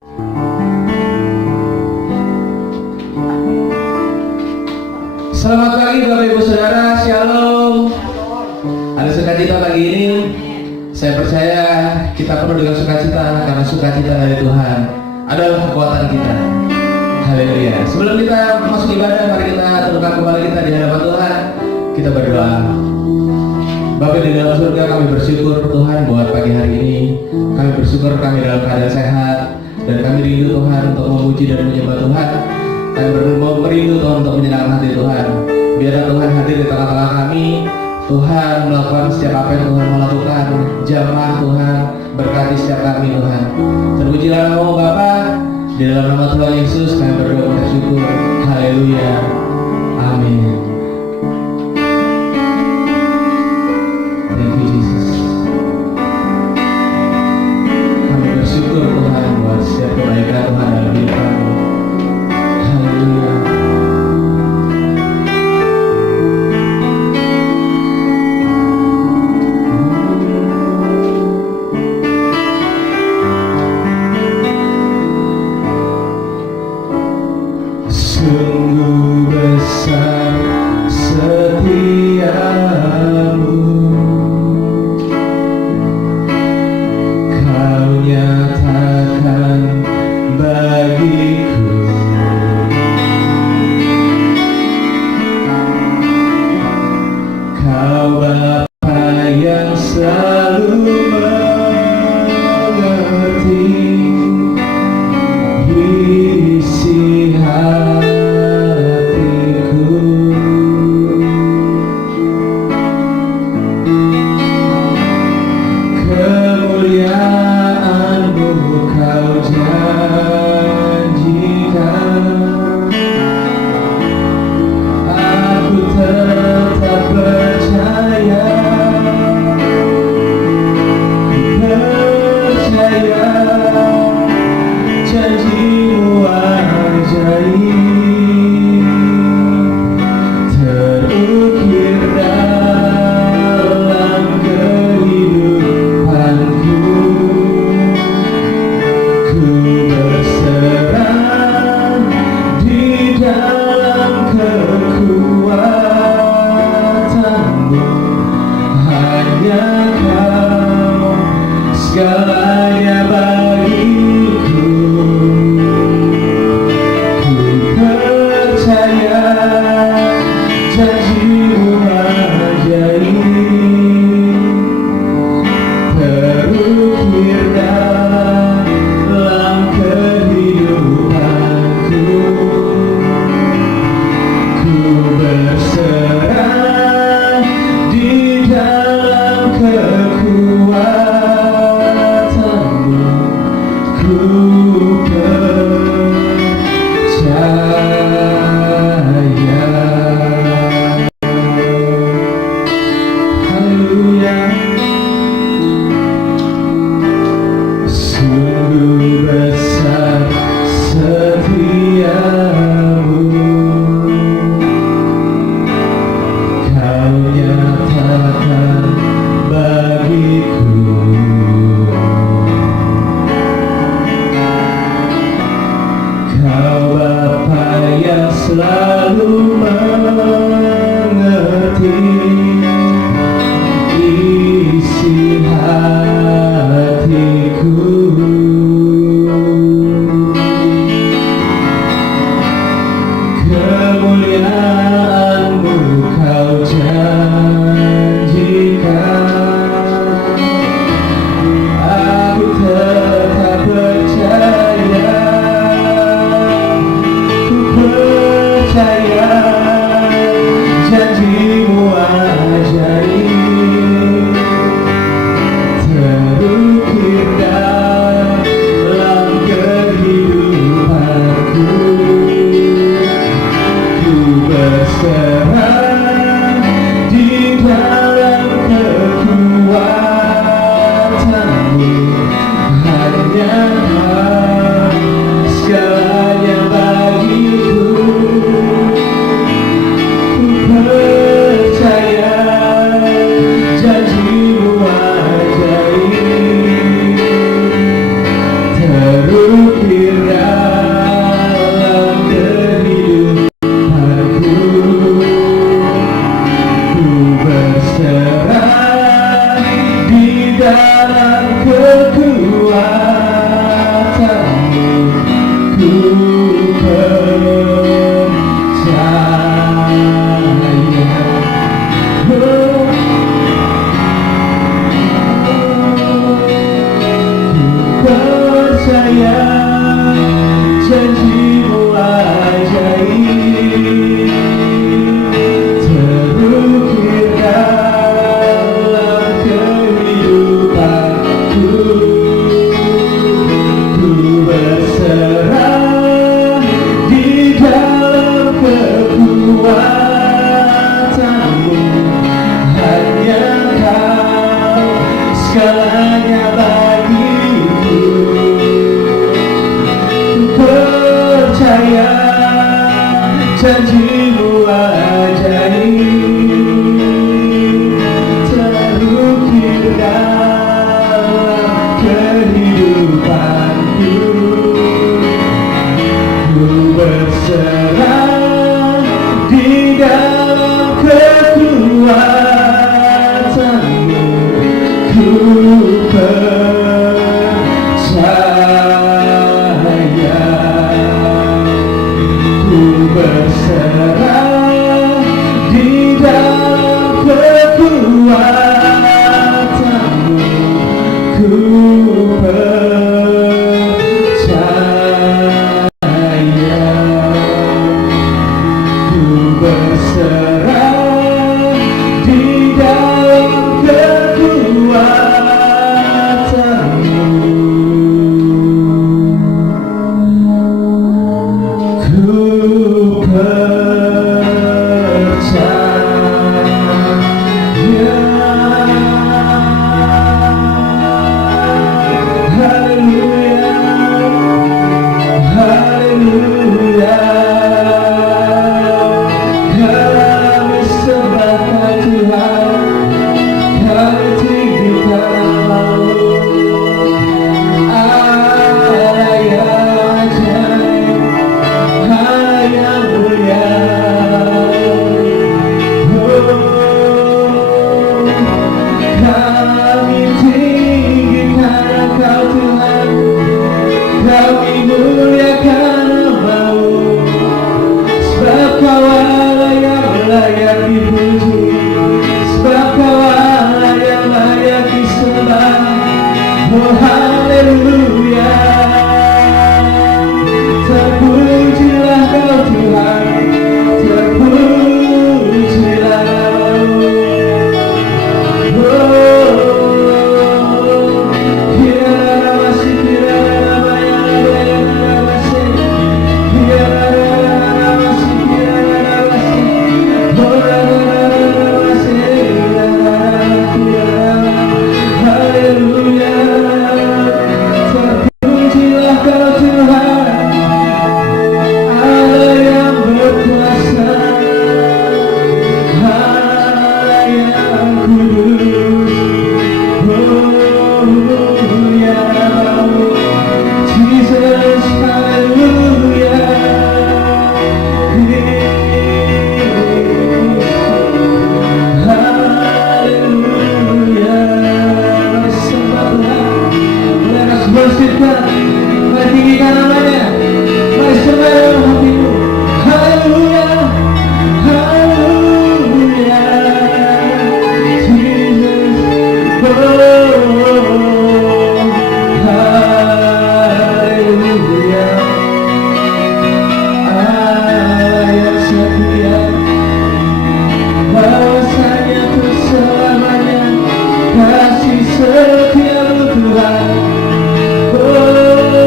Selamat pagi Bapak Ibu Saudara, Shalom. Ada sukacita pagi ini. Saya percaya kita penuh dengan sukacita karena sukacita dari Tuhan adalah kekuatan kita. Haleluya. Sebelum kita masuk ibadah, mari kita tundukkan kepala kita di hadapan Tuhan. Kita berdoa. Bapa di dalam surga, kami bersyukur Tuhan buat pagi hari ini. Kami bersyukur kami dalam keadaan sehat dan kami rindu Tuhan untuk memuji dan menyembah Tuhan. Kami merindu Tuhan untuk menyenangkan hati Tuhan. Biarlah Tuhan hadir di tengah-tengah kami. Tuhan melakukan setiap apa yang Tuhan mau lakukan. Jamah Tuhan, berkati setiap kami Tuhan. Terpujilah nama Bapa. Di dalam nama Tuhan Yesus kami berdoa dan bersyukur. Haleluya. Amin. Thank you Jesus. Kami bersyukur Tuhan buat setiap kebaikan Tuhan dalam hidup kami. Haleluya. Sungguh besar dalam kekuatanmu ku percaya. Percaya janjimu ajaib terukir dalam kehidupanku. Ku berserah di dalam kekuatanmu. Hanya Kau segalanya bagiku. Percaya janjimu ajaib terukir dalam kehidupanku. Ku berserah di dalam kekuatanmu. Ku percaya. Ku berserah di dalam kekuatanmu. Ku percaya. Ku berserah di dalam kekuatanmu. Ku percaya. Haleluya, haleluya. Kami sembahkan Tuhan, kami tinggikan Allah. Allah yang ajaib, Allah yang mulia. Kami tinggikan Engkau Tuhan, kami muliakan nama-Mu. Sebab Kau Allah yang layak dipuji, sebab Kau Allah yang layak disembah. Oh haleluya, terpujilah Kau Tuhan, terpujilah. Kasih setiamu Tuhan, oh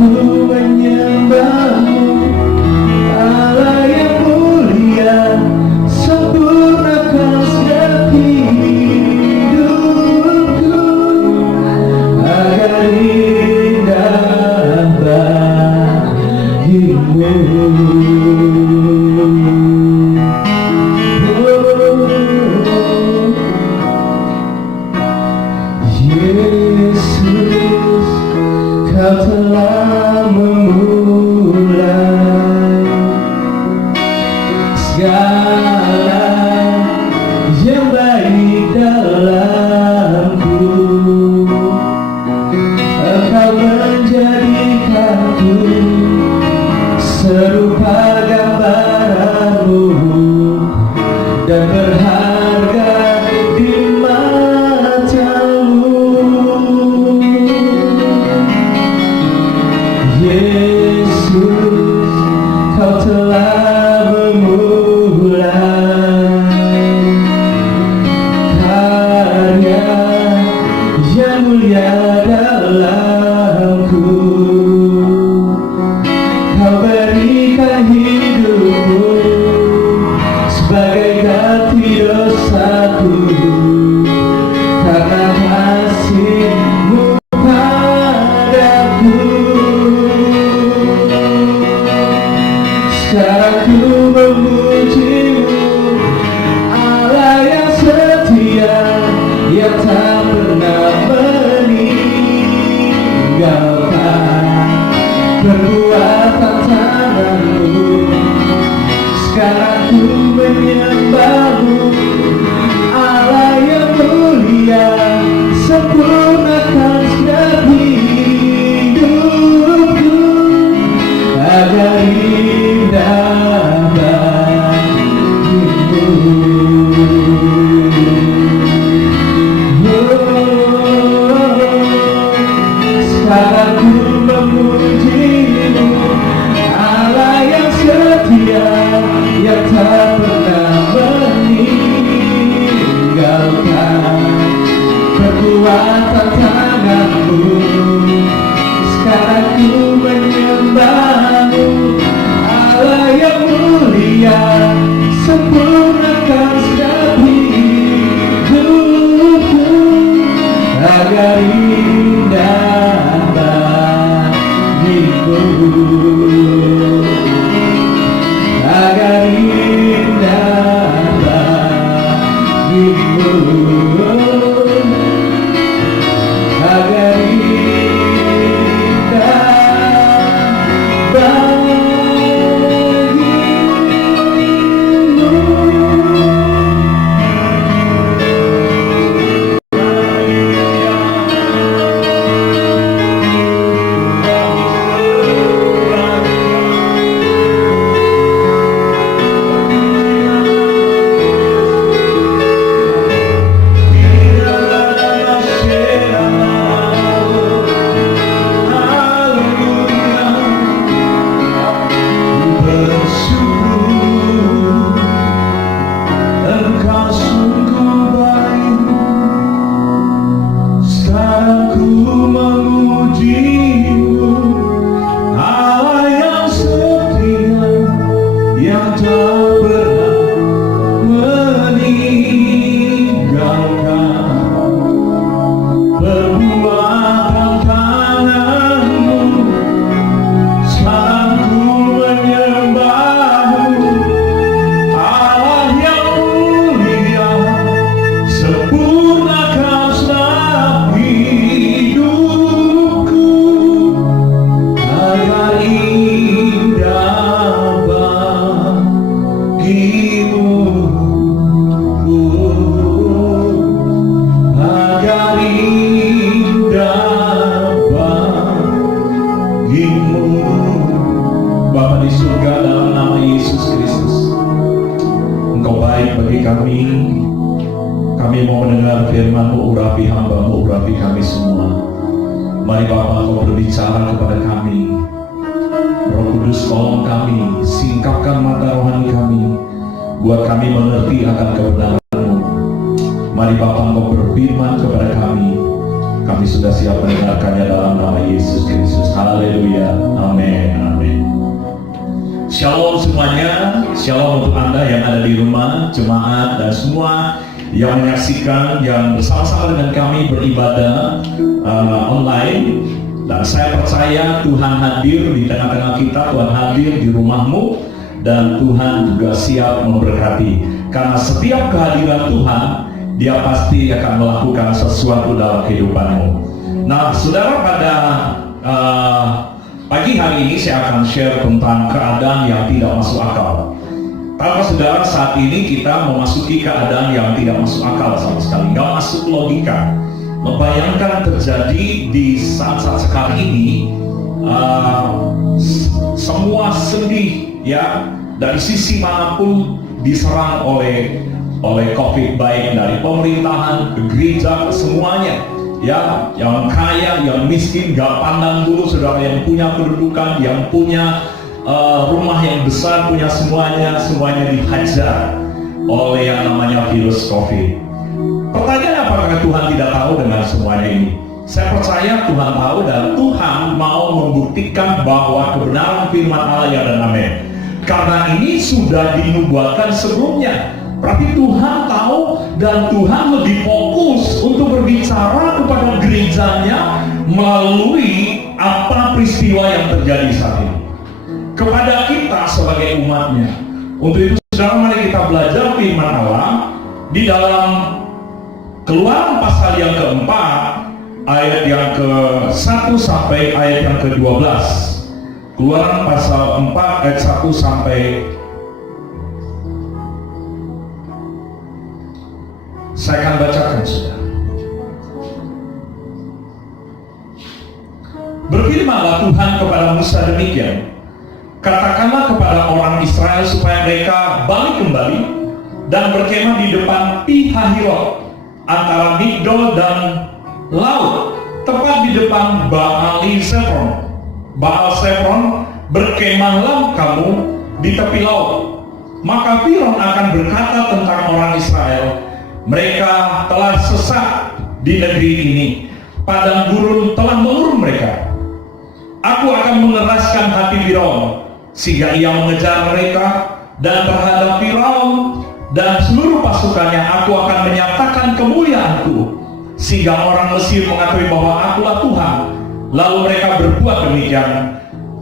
ku menyembahmu, Allah yang mulia, sempurnakan setiap hidupku agar indah bagimu. Yesus, Kau telah memulai segala yang baik dalamku. Engkau menjadikanku serupa gambaranmu dan berharga di matamu. Yesus, Kau telah memulai karya yang mulia dalamku. Kau berikan hidupmu sebagai ganti dosaku karena kasih-Mu padaku. Sekarang ku memuji-Mu, Allah yang setia, yang tak pernah meninggalkan perbuatan tangan-Mu. Sekarang ku menyembah-Mu, Allah yang mulia, sempurnakan setiap hidupku agar indah bagimu. Sekarang ku memuji-Mu, Allah yang setia, yang tak pernah meninggalkan perbuatan tangan-Mu. Sekarang ku menyembah-Mu, Allah yang mulia, sempurnakan setiap hidupku agar indah bagimu, agar indah bagimu, agar indah bagimu. Kami mau mendengar firman-Mu, urapi hamba-Mu, urapi kami semua. Mari Bapa, Kau berbicara kepada kami. Roh Kudus, tolong kami, singkapkan mata rohani kami, buat kami mengerti akan kebenaran-Mu. Mari Bapa, Kau berfirman kepada kami Kami sudah siap mendengarkannya dalam nama Yesus Kristus. Haleluya. Amin. Amin. Shalom semuanya. Shalom untuk Anda yang ada di rumah, jemaat, dan semua yang menyaksikan, yang bersama-sama dengan kami beribadah online. Dan saya percaya Tuhan hadir di tengah-tengah kita, Tuhan hadir di rumahmu, dan Tuhan juga siap memberkati. Karena setiap kehadiran Tuhan, Dia pasti akan melakukan sesuatu dalam kehidupanmu. Nah, saudara, pada pagi hari ini saya akan share tentang keadaan yang tidak masuk akal. Tahukah saudara, saat ini kita memasuki keadaan yang tidak masuk akal sama sekali, nggak masuk logika. Membayangkan terjadi di saat-saat sekarang ini, semua sedih ya, dari sisi manapun diserang oleh COVID, baik dari pemerintahan, ke gereja, ke semuanya ya, yang kaya, yang miskin, gak pandang dulu saudara, yang punya kedudukan, yang punya rumah yang besar, punya semuanya dihajar oleh yang namanya virus COVID. Pertanyaannya, apakah Tuhan tidak tahu dengan semuanya ini? Saya percaya Tuhan tahu, dan Tuhan mau membuktikan bahwa kebenaran firman Allah ya dan amin. Karena ini sudah dinubuatkan sebelumnya. Berarti Tuhan tahu, dan Tuhan lebih fokus untuk berbicara kepada gerejanya melalui apa peristiwa yang terjadi saat ini kepada kita sebagai umatnya. Untuk itu saudara, mari kita belajar firman Allah di dalam Keluaran pasal yang keempat, ayat yang ke-1 sampai ayat yang ke-12. Keluaran pasal 4 ayat 1 sampai, saya akan bacakan saudara. Berfirmanlah Tuhan kepada Musa demikian, katakanlah kepada orang Israel supaya mereka balik kembali dan berkemah di depan Pi-hahirot antara Migdol dan laut, tepat di depan Baal-Zefron. Baal-Zefron, berkemahlah kamu di tepi laut. Maka Firaun akan berkata tentang orang Israel, mereka telah sesat di negeri ini, padang gurun telah mengurung mereka. Aku akan mengeraskan hati Firaun sehingga ia mengejar mereka, dan terhadap Firaun dan seluruh pasukannya aku akan menyatakan kemuliaanku, sehingga orang Mesir mengakui bahwa akulah Tuhan. Lalu mereka berbuat demikian.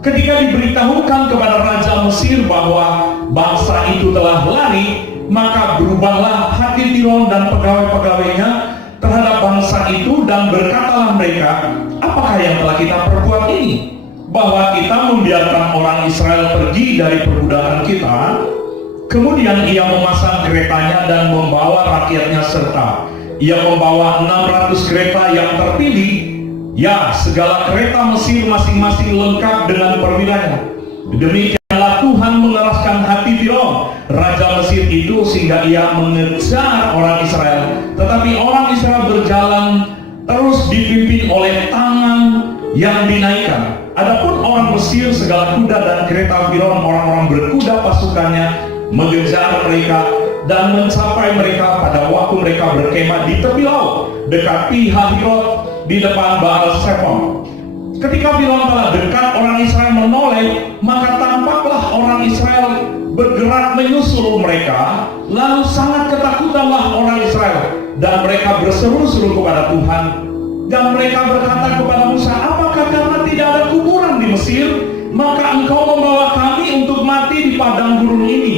Ketika diberitahukan kepada Raja Mesir bahwa bangsa itu telah lari, maka berubahlah hati Firaun dan pegawai-pegawainya terhadap bangsa itu, dan berkatalah mereka, apakah yang telah kita perbuat ini? Bahwa kita membiarkan orang Israel pergi dari perbudakan kita. Kemudian ia memasang keretanya dan membawa rakyatnya serta. Ia membawa 600 kereta yang terpilih. Ya, segala kereta Mesir masing-masing lengkap dengan perwilanya. Demikianlah Tuhan mengeraskan hati Firaun, Raja Mesir itu, sehingga ia mengejar orang Israel. Tetapi orang Israel berjalan terus dipimpin oleh tangan yang dinaikkan. Adapun orang Mesir, segala kuda dan kereta Firaun, orang-orang berkuda pasukannya, mengejar mereka dan mencapai mereka pada waktu mereka berkemah di tepi laut dekat Pi-hahirot di depan Baal-Zefon. Ketika Firaun telah dekat, orang Israel menoleh, maka tampaklah orang Israel bergerak menyusul mereka. Lalu sangat ketakutanlah orang Israel, dan mereka berseru-seru kepada Tuhan. Dan mereka berkata kepada Musa, apakah karena tidak ada kuburan di Mesir, maka engkau membawa kami untuk mati di padang gurun ini?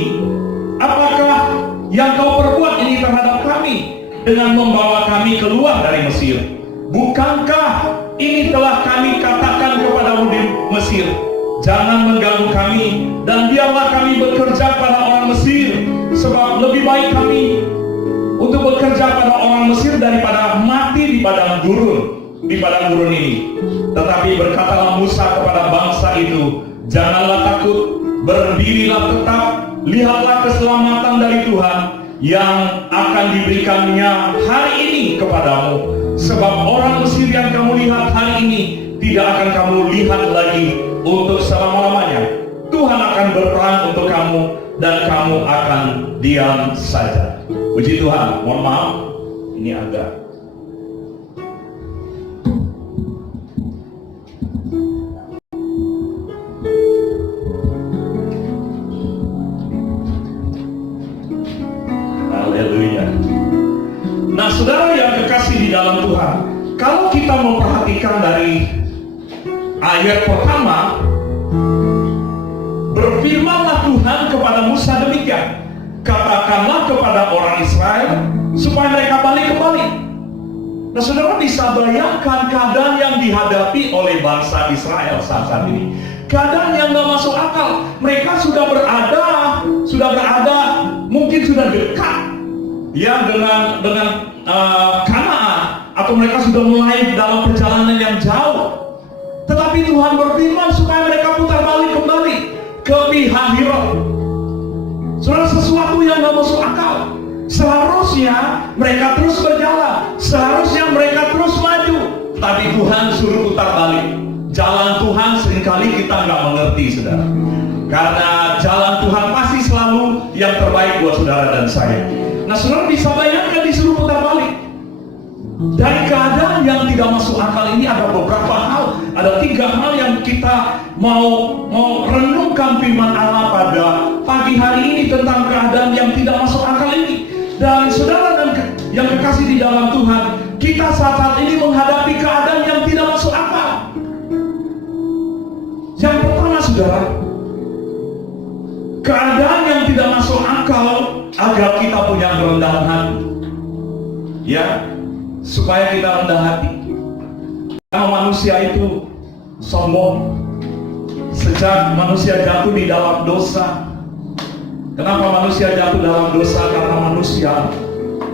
Apakah yang kau perbuat ini terhadap kami dengan membawa kami keluar dari Mesir? Bukankah ini telah kami katakan kepadamu di Mesir, jangan mengganggu kami, dan biarlah kami bekerja pada orang Mesir, sebab lebih baik kami untuk bekerja pada orang Mesir daripada mati di padang gurun ini. Tetapi berkatalah Musa kepada bangsa itu, janganlah takut, berdirilah tetap, lihatlah keselamatan dari Tuhan yang akan diberikannya hari ini kepadamu. Sebab orang Mesir yang kamu lihat hari ini tidak akan kamu lihat lagi untuk selama-lamanya. Tuhan akan berperang untuk kamu, dan kamu akan diam saja. Puji Tuhan. Mohon maaf, ini agak kita memperhatikan dari ayat pertama, berfirmanlah Tuhan kepada Musa demikian, katakanlah kepada orang Israel supaya mereka balik kembali. Nah, saudara bisa bayangkan keadaan yang dihadapi oleh bangsa Israel saat ini. Keadaan yang gak masuk akal. Mereka sudah berada, mungkin sudah dekat ya dengan Kanaan, atau mereka sudah mulai dalam perjalanan yang jauh. Tetapi Tuhan berfirman supaya mereka putar balik kembali ke Pi-hahiroth. Saudara, sesuatu yang gak masuk akal. Seharusnya mereka terus berjalan, seharusnya mereka terus maju, tapi Tuhan suruh putar balik. Jalan Tuhan seringkali kita nggak mengerti, saudara, karena jalan Tuhan pasti selalu yang terbaik buat saudara dan saya. Nah, saudara bisa bayangkan disuruh putar balik. Dari keadaan yang tidak masuk akal ini ada beberapa hal, ada 3 hal yang kita mau renungkan firman Allah pada pagi hari ini tentang keadaan yang tidak masuk akal ini. Dan saudara dan yang kekasih di dalam Tuhan, kita saat ini menghadapi keadaan yang tidak masuk akal. Yang pertama, saudara, keadaan yang tidak masuk akal agar kita punya kerendahan hati, ya, supaya kita rendah hati. Karena manusia itu sombong. Sejak manusia jatuh di dalam dosa. Kenapa manusia jatuh dalam dosa? Karena manusia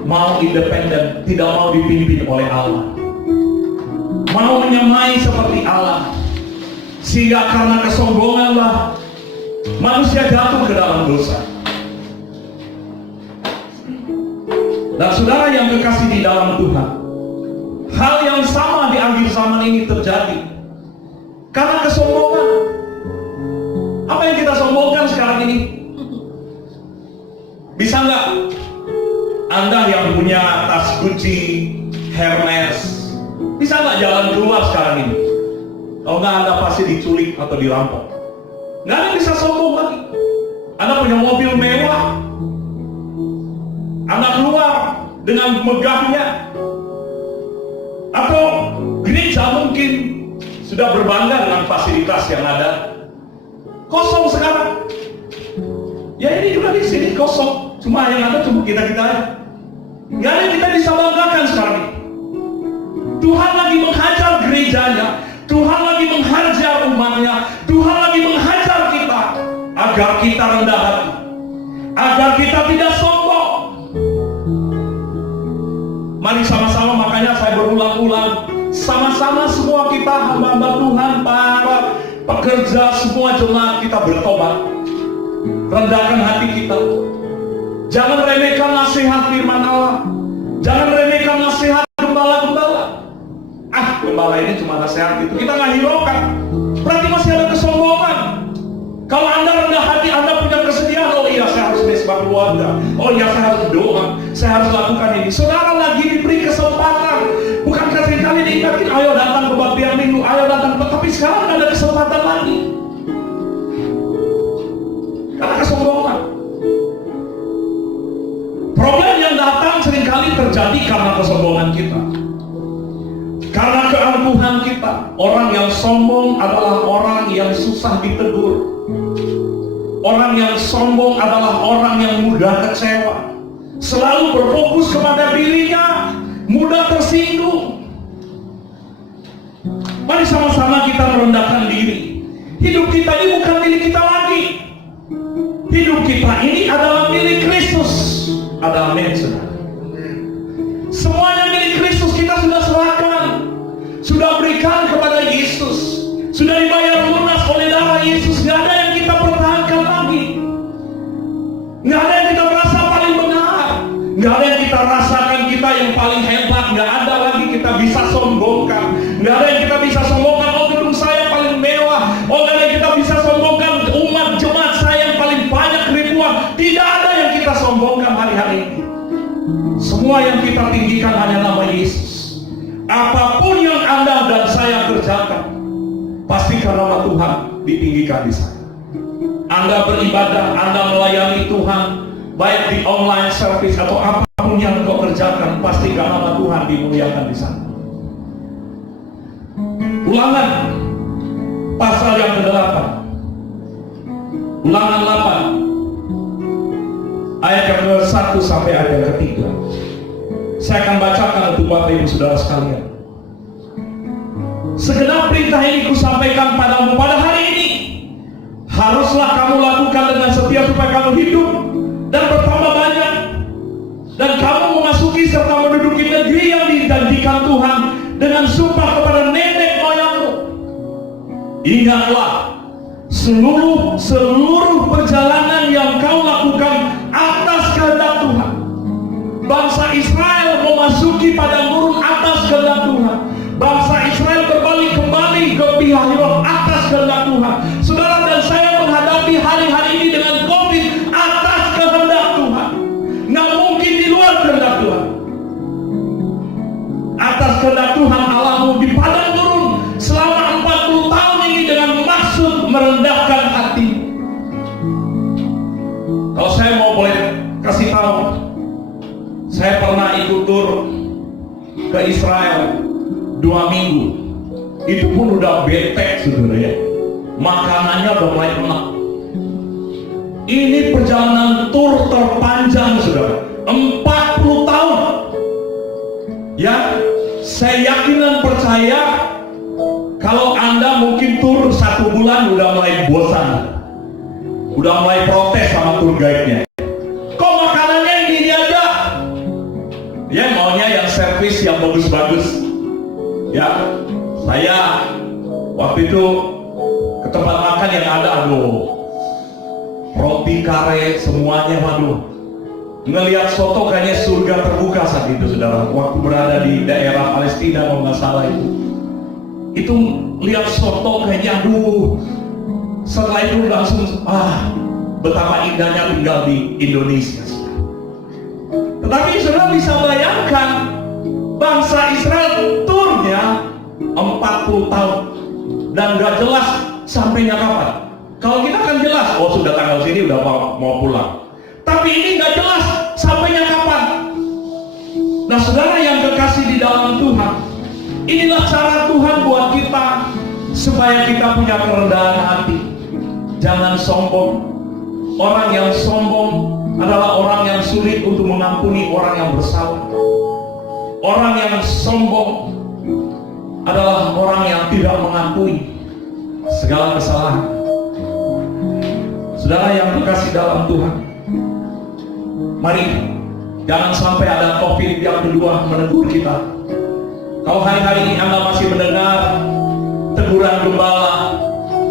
mau independen, tidak mau dipimpin oleh Allah, mau menyamai seperti Allah. Sehingga karena kesombonganlah manusia jatuh ke dalam dosa. Dan saudara yang kekasih di dalam Tuhan, hal yang sama di akhir zaman ini terjadi karena kesombongan. Apa yang kita sombongkan sekarang ini? Bisa nggak Anda yang punya tas Gucci, Hermes, bisa nggak jalan keluar sekarang ini? Kalau nggak, Anda pasti diculik atau dirampok. Nggak ada yang bisa sombong lagi. Anda punya mobil mewah, Anda keluar dengan megahnya, atau gereja mungkin sudah berbangga dengan fasilitas yang ada. Kosong sekarang. Ya, ini juga di sini kosong. Cuma yang ada cuma kita-kita. Nggak ada yang kita bisa banggakan sekarang ini. Tuhan lagi menghajar gerejanya, Tuhan lagi menghajar umatnya, Tuhan lagi menghajar kita agar kita rendah hati, agar kita tidak sombong. Mari sama-sama, makanya saya berulang-ulang, sama-sama semua kita hamba-hamba Tuhan, para pekerja, semua jemaat kita bertobat. Rendahkan hati kita. Jangan remehkan nasihat firman Allah. Jangan remehkan nasihat gembala-gembala. Gembala ini cuma nasihat itu, kita nggak hiraukan. Berarti masih ada kesombongan. Kalau Anda rendah hati, Anda punya kesediaan. Oh iya, saya harus mesbah keluarga. Oh iya, saya harus doa. Saya harus lakukan ini. Saudara lagi diberi kesempatan. Bukan seringkali diingatkan, ayo datang ke baptian minggu, ayo datang. Tapi sekarang nggak ada kesempatan lagi. Karena kesombongan. Problem yang datang seringkali terjadi karena kesombongan kita, karena keangkuhan kita. Orang yang sombong adalah orang yang susah ditegur. Orang yang sombong adalah orang yang mudah kecewa, selalu berfokus kepada dirinya, mudah tersinggung. Mari sama-sama kita merendahkan diri. Hidup kita ini bukan milik kita lagi. Hidup kita ini adalah milik Kristus. Ada amin, saudara. Semuanya milik Kristus. Kita sudah serahkan, sudah berikan kepada Yesus, sudah dibayar lunas oleh darah Yesus. Nggak ada yang kita pertahankan lagi. Nggak ada yang kita merasa paling benar. Nggak ada yang kita rasakan kita yang paling hebat. Nggak ada lagi kita bisa sombongkan. Nggak ada yang kita bisa sombongkan. Oh, gedung saya paling mewah. Oh, nggak ada yang kita bisa sombongkan. Umat jemaat saya yang paling banyak ribuan. Tidak ada yang kita sombongkan hari-hari ini. Semua yang kita tinggikan hanya nama Yesus. Apapun yang Anda dan saya kerjakan, pastikan nama Tuhan ditinggikan di sana. Anda beribadah, Anda melayani Tuhan, baik di online service atau apapun yang kau kerjakan, pastikan nama Tuhan dimuliakan di sana. Ulangan pasal yang ke-8. Ulangan 8 ayat yang ke-1 sampai ayat yang ke-3. Saya akan bacakan untuk Bapak Ibu Saudara sekalian. Segenap perintah ini kusampaikan padamu pada hari ini, haruslah kamu lakukan dengan setia supaya kamu hidup dan bertambah banyak, dan kamu memasuki serta menduduki negeri yang dijanjikan Tuhan dengan sumpah kepada nenek moyangmu. Ingatlah seluruh perjalanan yang kau lakukan atas kehendak Tuhan. Bangsa Israel memasuki padang gurun atas kehendak Tuhan. Bangsa Israel berbalik kembali ke Pi-hahiroth atas kehendak Tuhan. Saudara dan saya menghadapi hari-hari ini dengan COVID atas kehendak Tuhan. Nggak mungkin di luar kehendak Tuhan. Atas kehendak Tuhan Allahmu di padang gurun selama 40 tahun ini dengan maksud merendahkan hati. Kalau saya mau boleh kasih tahu, saya pernah ikut tur ke Israel 2 minggu. Itu pun udah bete, saudara ya. Makanannya udah mulai enak. Ini perjalanan tur terpanjang, saudara, 40 tahun. Ya, saya yakin dan percaya kalau Anda mungkin tur 1 bulan udah mulai bosan, udah mulai protes sama tour guide-nya. Kok makanannya ini aja? Ya maunya yang servis yang bagus-bagus. Ya, saya waktu itu ke tempat makan yang ada, roti kare semuanya, ngelihat soto kayaknya surga terbuka saat itu, saudara. Waktu berada di daerah Palestina kalau nggak salah itu lihat soto kayaknya, setelah itu langsung betapa indahnya tinggal di Indonesia. Tetapi saudara bisa bayangkan bangsa Israel turnya 40 tahun dan gak jelas sampainya kapan. Kalau kita kan jelas, sudah tanggal sini udah mau pulang. Tapi ini gak jelas sampainya kapan. Nah saudara yang kekasih di dalam Tuhan, inilah cara Tuhan buat kita supaya kita punya kerendahan hati. Jangan sombong. Orang yang sombong adalah orang yang sulit untuk mengampuni orang yang bersalah. Orang yang sombong adalah orang yang tidak mengakui segala kesalahan. Saudara yang kekasih dalam Tuhan, mari jangan sampai ada COVID yang kedua menegur kita. Kalau hari-hari ini Anda masih mendengar teguran gembala,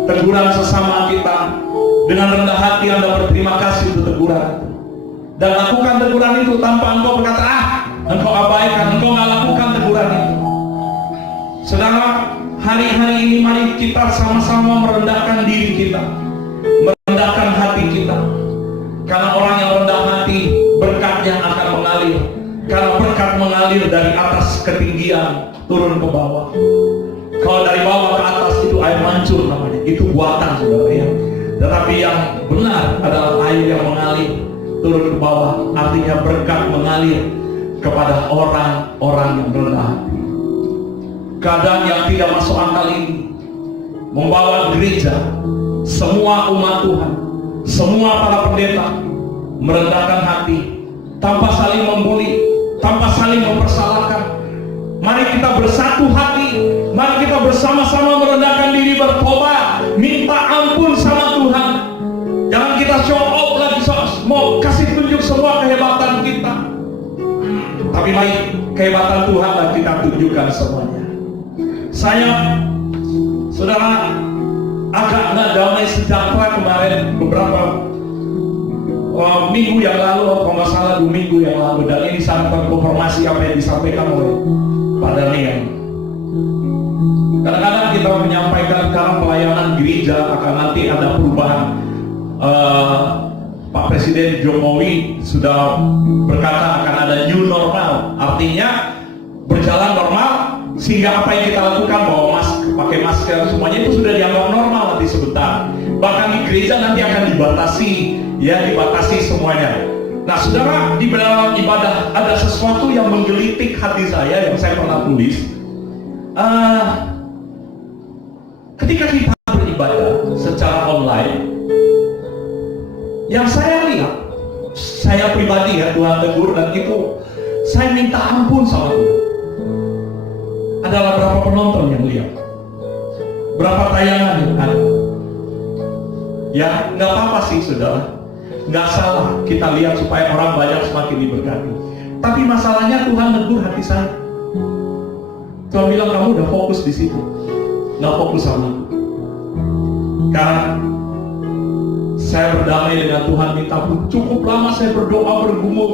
teguran sesama kita, dengan rendah hati Anda berterima kasih untuk teguran, dan lakukan teguran itu tanpa engkau berkata, engkau abaikan, engkau nggak lakukan teguran itu. Saudara, hari-hari ini mari kita sama-sama merendahkan diri kita, merendahkan hati kita. Karena orang yang rendah hati, berkatnya akan mengalir. Karena berkat mengalir dari atas ketinggian turun ke bawah. Kalau dari bawah ke atas itu air mancur namanya, itu buatan, saudara ya. Tetapi yang benar adalah air yang mengalir turun ke bawah, artinya berkat mengalir kepada orang-orang yang rendah hati. Keadaan yang tidak masuk akal ini membawa gereja, semua umat Tuhan, semua para pendeta merendahkan hati tanpa saling membuli, tanpa saling mempersalahkan. Mari kita bersatu hati, mari kita bersama-sama merendahkan diri, bertobat, minta ampun sama Tuhan. Jangan kita show off lagi, mau kasih tunjuk semua kehebatan kita. Tapi mari kehebatan Tuhan dan kita tunjukkan semuanya. Saya, saudara, agak nggak damai sejahtera kemarin beberapa minggu yang lalu, kalau nggak salah 2 minggu yang lalu, dan ini sangat terkonfirmasi apa yang disampaikan oleh Pak Daniel. Kadang-kadang kita menyampaikan dalam pelayanan gereja akan nanti ada perubahan. Pak Presiden Jokowi sudah berkata akan ada new normal, artinya berjalan normal, sehingga apa yang kita lakukan, bawa masker, pakai masker, semuanya itu sudah dianggap normal nanti sebentar. Bahkan di gereja nanti akan dibatasi, ya, dibatasi semuanya. Nah saudara, di dalam ibadah ada sesuatu yang menggelitik hati saya, yang saya pernah tulis. ketika kita beribadah secara online, yang saya lihat, saya pribadi ya, Tuhan tegur dan itu saya minta ampun sama Tuhan. Adalah berapa penonton yang lihat, berapa tayangan yang ada. Ya, nggak apa-apa sih saudara, nggak salah kita lihat supaya orang banyak semakin diberkati. Tapi masalahnya Tuhan tegur hati saya. Tuhan bilang kamu udah fokus di situ, nggak fokus sama aku. Karena saya berdamai dengan Tuhan, minta ampun. Cukup lama saya berdoa, bergumul,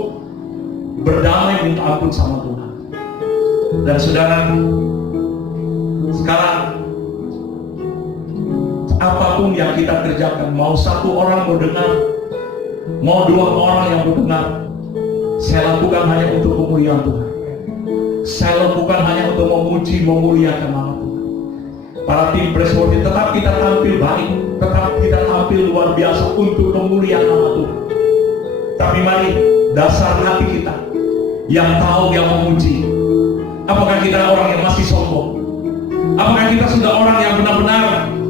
berdamai, minta ampun sama Tuhan. Dan saudara, sekarang apapun yang kita kerjakan, mau satu orang mau dengar, mau dua orang yang mau dengar, saya lakukan hanya untuk kemuliaan Tuhan. Saya lakukan hanya untuk memuji, memuliakan nama Tuhan. Para tim Pressworthy, tetap kita tampil baik, tetap kita tampil luar biasa untuk kemuliaan nama Tuhan. Tapi mari dasar hati kita yang tahu, yang memuji. Apakah kita orang yang masih sombong? Apakah kita sudah orang yang benar-benar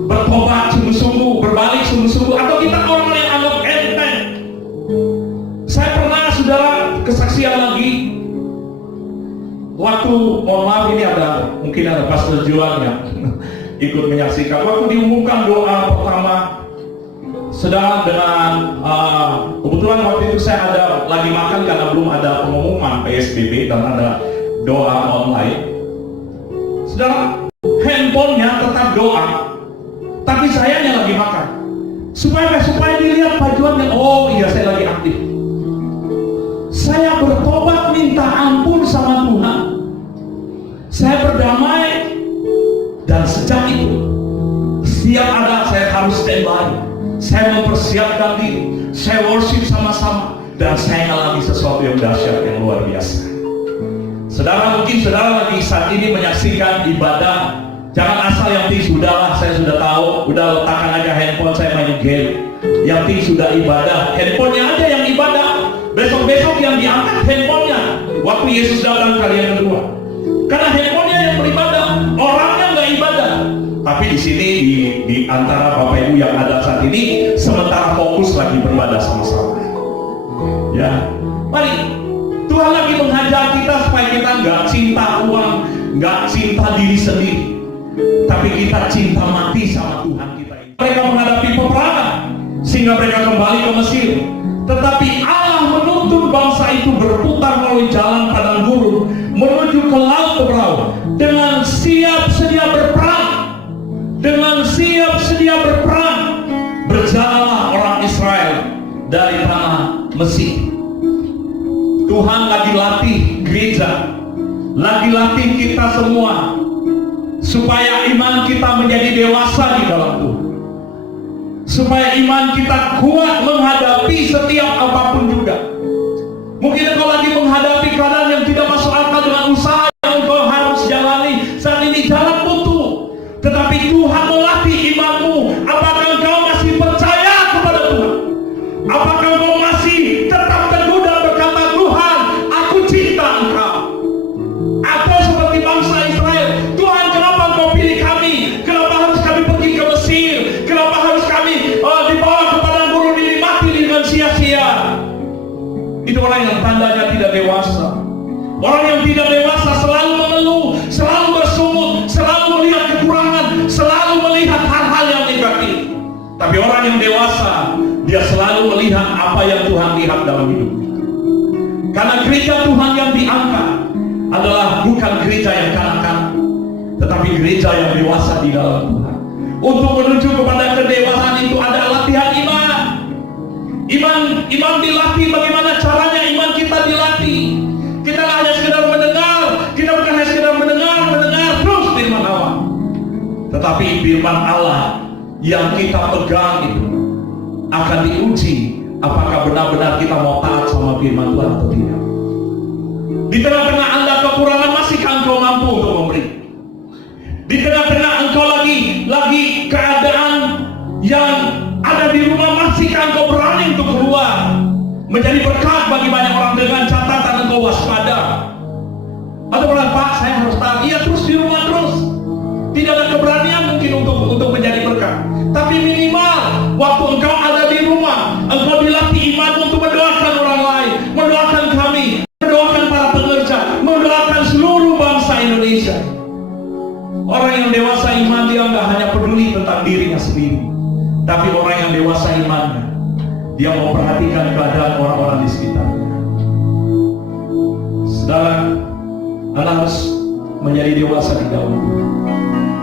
bertobat sungguh-sungguh, berbalik sungguh-sungguh, atau kita orang yang anggap enteng? Saya pernah, saudara, kesaksian lagi. Waktu, mohon maaf, ini ada, mungkin ada Pastor Juan yang ikut menyaksikan. Waktu diumumkan doa pertama, sedang dengan kebetulan waktu itu saya ada lagi makan karena belum ada pengumuman PSBB dan ada doa online. Saudara, handphonenya tetap doa, tapi saya yang lagi makan. Supaya dilihat Pak Juan yang, oh iya saya lagi aktif. Saya bertobat minta ampun sama Tuhan. Saya berdamai, dan sejak itu setiap ada saya harus standby. Saya mempersiapkan diri, saya worship sama-sama, dan saya alami sesuatu yang dahsyat, yang luar biasa. Saudara, mungkin saudara lagi saat ini menyaksikan ibadah, jangan asal yang penting sudahlah, saya sudah tahu, udah letakkan aja handphone, saya main game. Yang penting sudah ibadah, handphonenya aja yang ibadah. Besok-besok yang diangkat handphonenya waktu Yesus datang kali yang kedua. Karena handphonenya yang beribadah, orangnya nggak ibadah. Tapi di sini di antara Bapak Ibu yang ada saat ini, sementara fokus lagi beribadah sama-sama. Ya, mari Tuhan lagi mengajar kita supaya kita nggak cinta uang, nggak cinta diri sendiri, tapi kita cinta mati sama Tuhan kita. Mereka menghadapi peperangan sehingga mereka kembali ke Mesir. Tetapi Allah menuntun bangsa itu berputar melalui jalan padang gurun menuju ke laut Teberau dengan siap sedia berperang. Dengan siap sedia berperang, berjalanlah orang Israel dari tanah Mesir. Tuhan lagi latih gereja, lagi latih kita semua supaya iman kita menjadi dewasa di dalam Tuhan, supaya iman kita kuat menghadapi setiap apapun juga. Mungkin engkau lagi menghadapi keadaan yang tidak masuk akal dengan usaha yang engkau harus jalani saat ini, jalan buntu. Tetapi Tuhan melatih imanmu. Apakah engkau masih percaya kepada Tuhan? Apakah engkau masih tetap teguh dan berkata, Tuhan, aku cinta engkau? Atau seperti bangsa Israel, Tuhan, kenapa engkau pilih kami? Kenapa harus kami pergi ke Mesir? Kenapa harus kami dibawa ke padang gurun ini mati dengan sia-sia? Itu orang yang tandanya tidak dewasa. Orang yang tidak dewasa selalu mengeluh, selalu bersungut, selalu melihat kekurangan, selalu melihat hal-hal yang negatif. Tapi orang yang dewasa, dia selalu melihat apa yang Tuhan lihat dalam hidup. Karena gereja Tuhan yang diangkat adalah bukan gereja yang kanak-kanak, tetapi gereja yang dewasa di dalam Tuhan. Untuk menuju kepada kedewasaan itu ada latihan iman. Iman dilatih. Bagaimana caranya iman kita dilatih? Kita tidak hanya sekedar mendengar, kita bukan hanya sekedar mendengar terus firman Allah, tetapi firman Allah yang kita pegang itu akan diuji apakah benar-benar kita mau taat sama firman Tuhan atau tidak. Di tengah-tengah Anda kekurangan, masihkah engkau mampu untuk memberi? Di tengah-tengah engkau lagi keadaan yang ada di rumah, masihkah engkau berani untuk keluar menjadi berkat bagi banyak orang dengan catatan engkau waspada? Atau bilang, Pak, saya harus taat. Iya, terus di rumah terus. Tidak ada keberanian mungkin untuk untuk menjadi berkat. Tapi minimal waktu engkau ada di rumah, engkau dilatih iman untuk mendoakan orang lain, mendoakan kami, mendoakan para pekerja, mendoakan seluruh bangsa Indonesia. Orang yang dewasa iman, dia nggak hanya peduli tentang dirinya sendiri, tapi orang yang dewasa imannya, dia memperhatikan keadaan orang-orang di sekitarnya. Saudara, Anda harus menjadi dewasa di dalam Tuhan.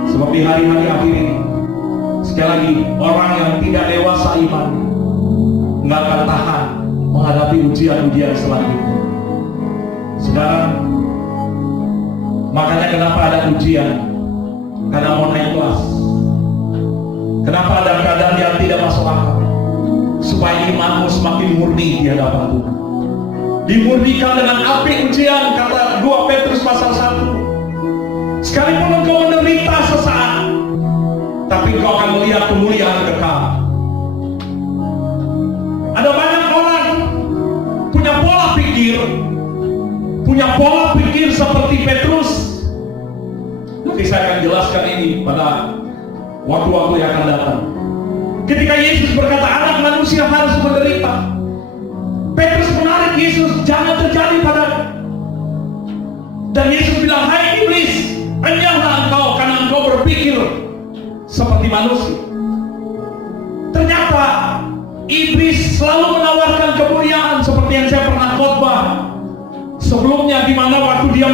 Sebab di hari-hari akhir ini, sekali lagi, orang yang tidak dewasa iman nggak akan tahan menghadapi ujian-ujian selanjutnya. Saudara, makanya kenapa ada ujian? Karena mau naik kelas. Kenapa ada keadaan yang tidak masuk akal? Supaya imanmu semakin murni di hadapan Tuhan. Dimurnikan dengan api ujian, kata 2 Petrus pasal 1. Sekalipun engkau menderita sesaat, tapi engkau akan melihat kemuliaan kekal. Ada banyak orang punya pola pikir seperti Petrus. Nanti saya akan jelaskan ini pada waktu-waktu yang akan datang. Ketika Yesus berkata anak manusia harus menderita, Petrus menarik Yesus, jangan terjadi padamu. Dan Yesus bilang, hai iblis, enyahlah engkau karena engkau berpikir seperti manusia. Ternyata iblis selalu menawarkan kemuliaan, seperti yang saya pernah khotbah sebelumnya, di mana waktu dia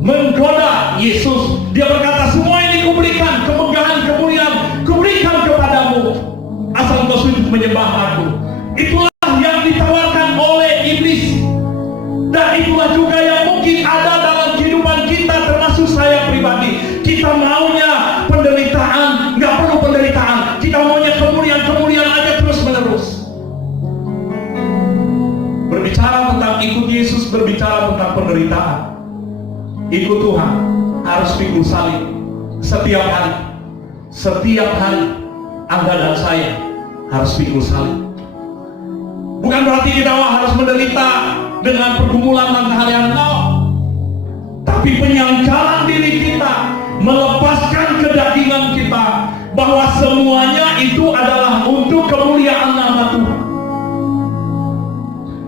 menggoda Yesus, dia berkata, semua ini kuberikan, kemegahan, kemuliaan kuberikan kepadamu, asal engkau sujud menyembah aku. Itulah yang ditawarkan oleh iblis, dan itulah juga yang mungkin ada dalam kehidupan kita, termasuk saya pribadi. Kita maunya penderitaan, nggak perlu penderitaan. Kita maunya kemuliaan aja terus menerus. Berbicara tentang ikut Yesus, berbicara tentang penderitaan. Ikut Tuhan harus pikul salib setiap hari. Setiap hari Anda dan saya harus pikul salib. Bukan berarti kita harus menderita dengan pergumulan dan hal-hal, no. Tapi penyangkalan diri kita, melepaskan kedagingan kita, bahwa semuanya itu adalah untuk kemuliaan nama Tuhan.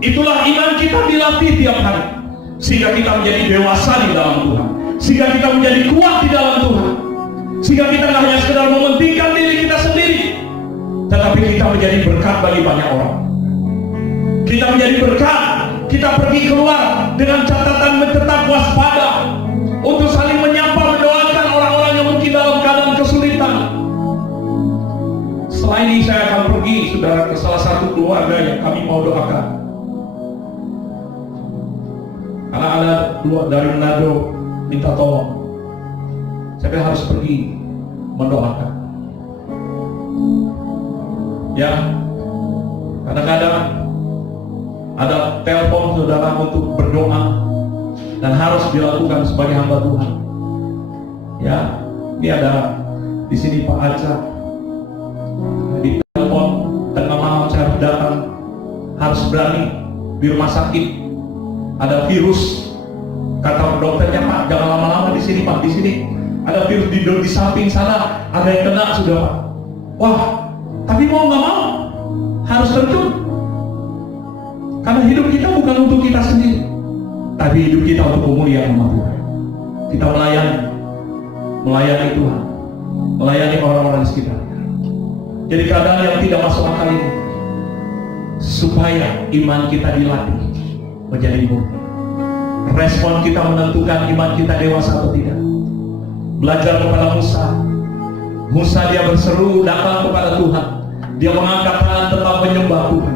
Itulah iman kita dilatih tiap hari, sehingga kita menjadi dewasa di dalam Tuhan, sehingga kita menjadi kuat di dalam Tuhan, sehingga kita tidak hanya sekedar mementingkan diri kita sendiri, tetapi kita menjadi berkat bagi banyak orang. Kita menjadi berkat. Kita pergi keluar dengan catatan tetap waspada untuk saling menyapa, mendoakan orang-orang yang mungkin dalam keadaan kesulitan. Setelah ini saya akan pergi, saudara, ke salah satu keluarga yang kami mau doakan. Karena ada keluar dari Manado minta tolong, saya harus pergi mendoakan. Ya, kadang-kadang ada telepon saudara untuk berdoa dan harus dilakukan sebagai hamba Tuhan. Ya, ini ada di sini Pak Aca, di telepon tengah malam saya harus datang, harus berani di rumah sakit. Ada virus, kata dokternya, Pak jangan lama-lama di sini Pak, di sini ada virus di samping sana, ada yang kena sudah Pak. Wah, tapi mau nggak mau harus terjun. Karena hidup kita bukan untuk kita sendiri, tapi hidup kita untuk kemuliaan nama Tuhan. Kita melayani Tuhan, melayani orang-orang di sekitar. Jadi keadaan yang tidak masuk akal ini, supaya iman kita dilatih menjadi murni. Respon kita menentukan iman kita dewasa atau tidak. Belajar kepada Musa dia berseru datang kepada Tuhan, dia mengangkat tangan tetap menyembah Tuhan.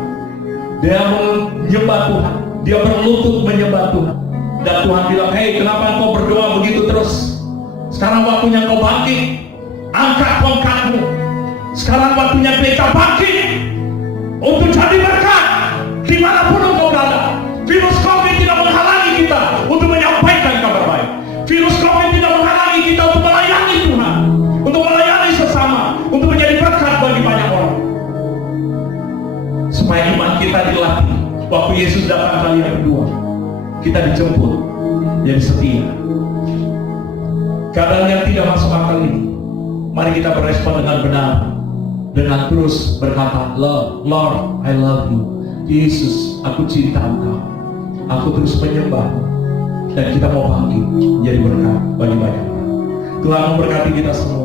Dia menyembah Tuhan, dia berlutut menyembah Tuhan. Dan Tuhan bilang, hei kenapa engkau berdoa begitu terus? Sekarang waktunya engkau bangkit, angkat tongkatmu. Sekarang waktunya kita bangkit untuk jadi berkat dimanapun engkau berada. Virus COVID tidak menghalangi kita untuk menyampaikan kabar baik. Virus COVID tidak menghalangi kita untuk melayani Tuhan, untuk melayani sesama, untuk menjadi berkat bagi banyak orang. Supaya iman kita dilatih. Waktu Yesus datang kali yang kedua, kita dijemput jadi setia. Keadaan yang tidak masuk akal ini, Mari kita berespon dengan benar, dengan terus berkata, Lord, I love you. Yesus, aku cinta Engkau. Aku terus menyembah. Dan kita mau bangkit menjadi berkat bagi banyak orang. Tuhan memberkati kita semua.